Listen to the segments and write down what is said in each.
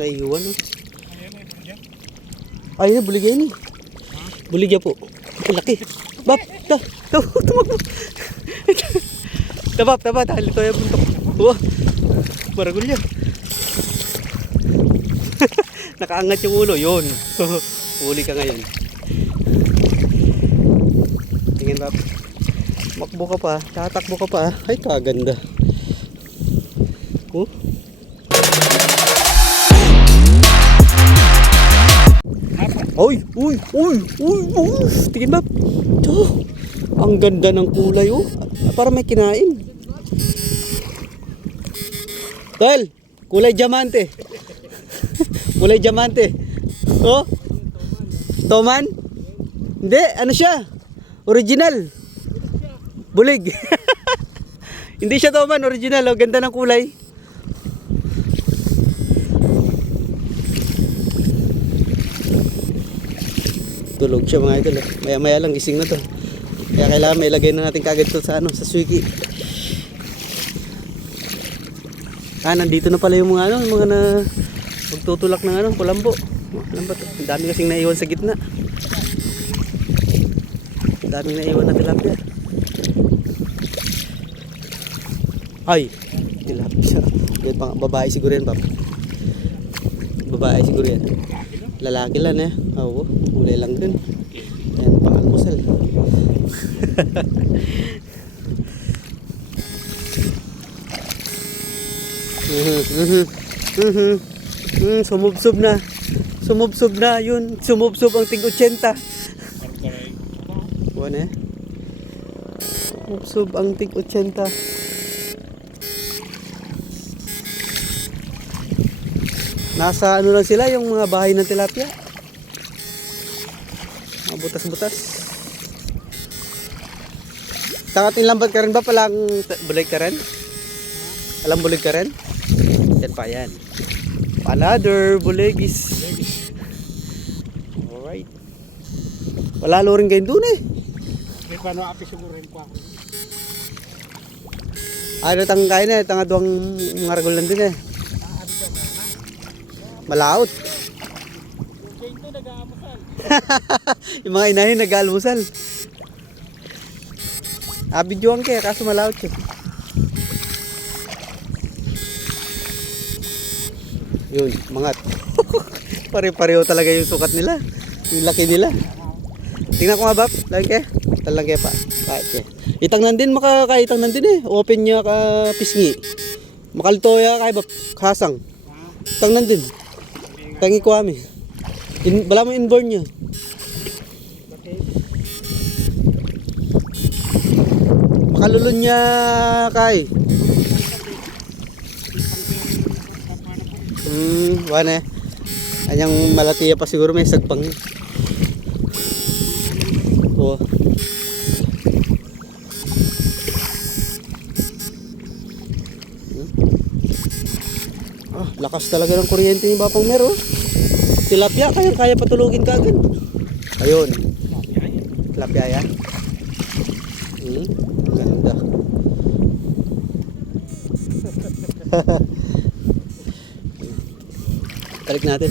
naiiwan. Oh. Ay na, buligya ni. Buligya po. Ang laki. Bap, tumakbo. Taba, halito yung buntok. Wah, baragol niya. Nakaangat yung ulo, yun. Huli ka ngayon. Tingin bap. Makbo ka pa, tatakbo ka pa. Ay, kaganda. Oh. Uy. Tingin bap. Oh, ang ganda ng kulay oh. Para may kinain. Tol, kulay diamante. Kulay diamante. Oh. Toman? Hindi, ano siya? Original. Bulig. Hindi siya toman, original. Oh, ganda ng kulay. Tulog siya mga idol. Maya lang gising na to. Kaya kailangan may ilagay na natin kagad to sa swiki. Nandito na pala yung mga mga na magtutulak ng kulambo. Lambat. Ang dami kasing naiwan sa gitna. Ang daming naiwan na tilapia. Ay, tilapia. Babae siguro yan, pap. Babae siguro yan. Lalaki lang eh. Oo, ulay lang din. Ayan, pang-almusal. Sumubsob na yun. Sumubsob ang tig-80. Buwan eh. Sumubsob ang tig-80. Nasa ano lang sila, yung mga bahay ng tilapia. Mga butas-butas. Tangatin lambat ka rin ba? Palang bulig ka rin? Alam bulig ka rin? Yan pa yan. Another buligis. Alright. Wala loring kayo dun eh. May paano api siguro rin po ako. Ano tang kain eh. Tanga duwang maragol lang din eh. Malaot. Yung mga inahin nag-aalmusal. Abidyoan kaya kaso malaot siya. Yun, mangat. Pare-pareho talaga yung sukat nila. Yung laki nila. Tingnan ko nga bap. Langke. Talangke pa. Kahit kaya. Itang din makakaitang din eh. Open niya ka pisngi. Makaltoya kay bap. Kasang. Itang din. Tangi ko kami. Bala mo inborn niya. Makalulun niya kay. Wane. Anyang malatiya pa siguro may sagpang. Oh. Lakas talaga ng kuryente ni Bapang Mer oh. Tilapia kaya patulugin ka agad. Ayun. Tilapia yan. Ganda. Balik natin.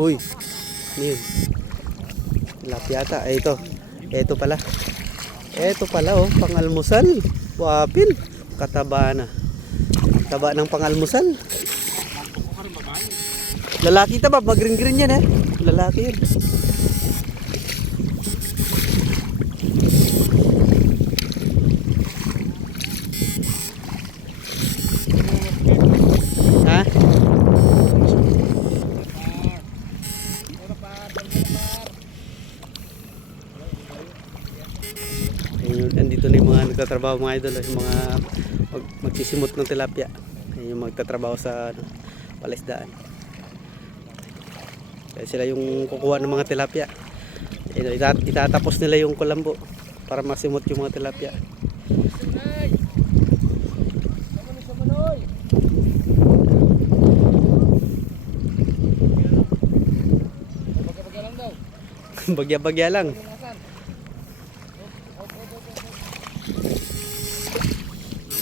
Uy. Yun. Tilapia ata. Ito pala. Ito pala oh, pang-almusal. Wapil. Kataba na. Taba ng pang-almusal. Lalaki ito ba? Mag-green yan eh. Lalaki yan. Ha? Andito na yung mga nagtatrabaho mga idol, yung mga magsisimot ng tilapia, yung magtatrabaho sa palaisdaan. Kaya sila yung kukuha ng mga tilapia. Itatapos nila yung kulambo para masimot yung mga tilapia. Bagya-bagya lang.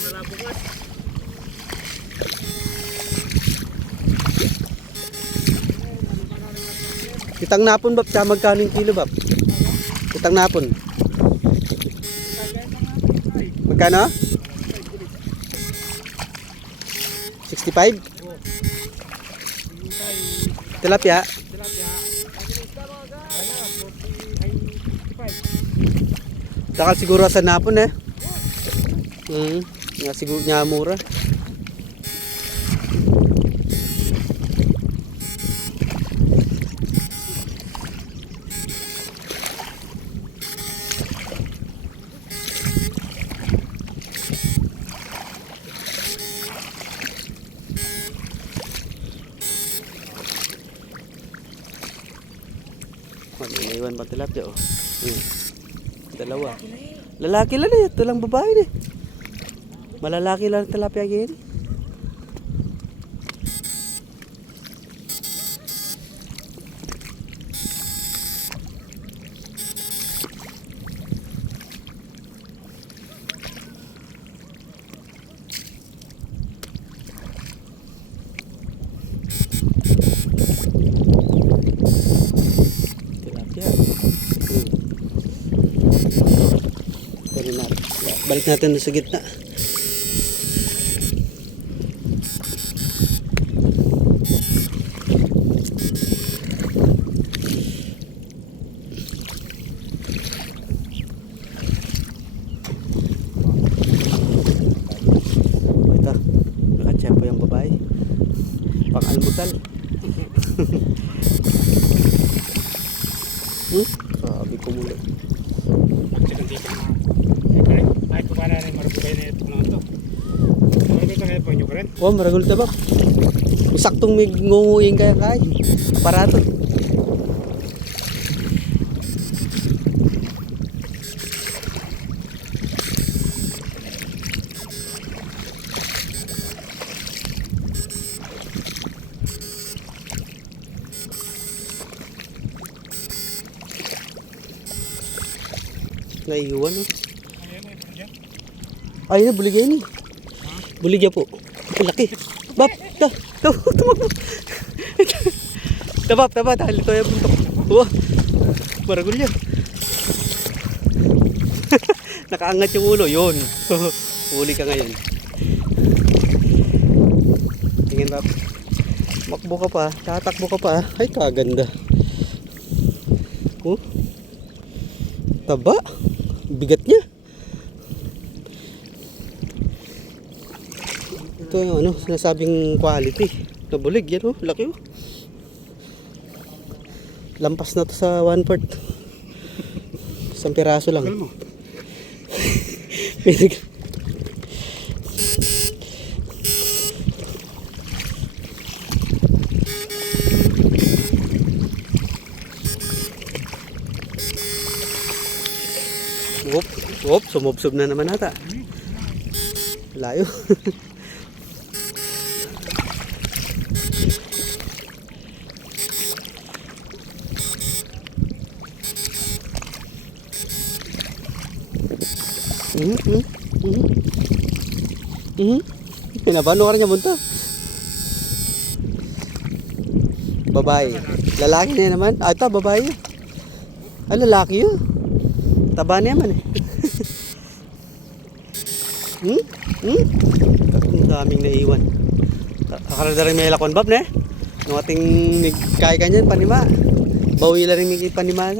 Wala bukas. Kitang napon bab, tsaka magkano yung kilo bab? Kitang napon. Magkano? 65? Tilapia? Tilapia. Takal siguro sa napon eh. Nga siguro niya mura. Ano, naiwan ba tilapia oh? Dalawa. Lalaki lang eh, ito lang babae eh. Malalaki lang tilapia gini. Tilapia. Balik natin sa gitna. Ito, nakatsempo yung babae. Pang-almusal. Sabi ko muli. Ay, kumana rin maragulay na ito lang ito. Maragulay ka na po nyo ka rin? Oh, maragul ta ba? Saktong may ngunguing kaya kay. Aparato. Naiiwan oh. Ay na, buligay ni. Buligya po. Ang laki. Bap, tumakbo. Taba, dahil ito yung buntok. Wah, maragul yan. Nakaangat yung ulo, yun. Huli ka ngayon. Tingin bap. Makbo ka pa, tatakbo ka pa. Ay, kaganda. Oh. Taba. Bigat niya. Ito yung ano, sinasabing quality. Nabulig yan oh, laki oh. Lampas na to sa 1/4. Isang piraso lang. Sumubsob na naman ata. Layo. Pinabano ka rin niya bunta. Babae. Lalaki na naman. Ah, ito, babae. Ah, lalaki yun. Taba na naman eh. Ang daming naiwan. Akala na rin may lakon bab ne. Nung ating kaya kanyan, panima. Bawi na rin may panima.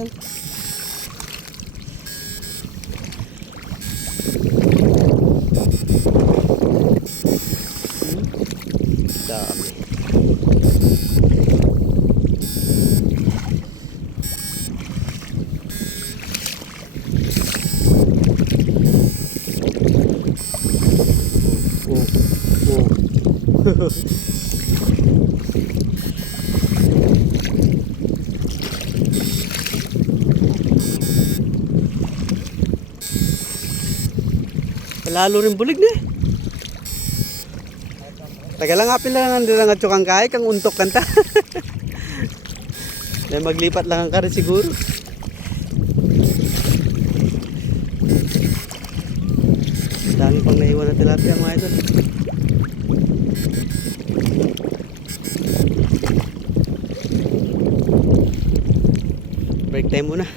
Dami. Lalo rin bulig na eh. Taga lang apil lang nandito nga tsukang kay kang untok kanta. Dahil maglipat lang ang kare siguro. Dami pang naiwan na tilapia mga idol. Break time muna.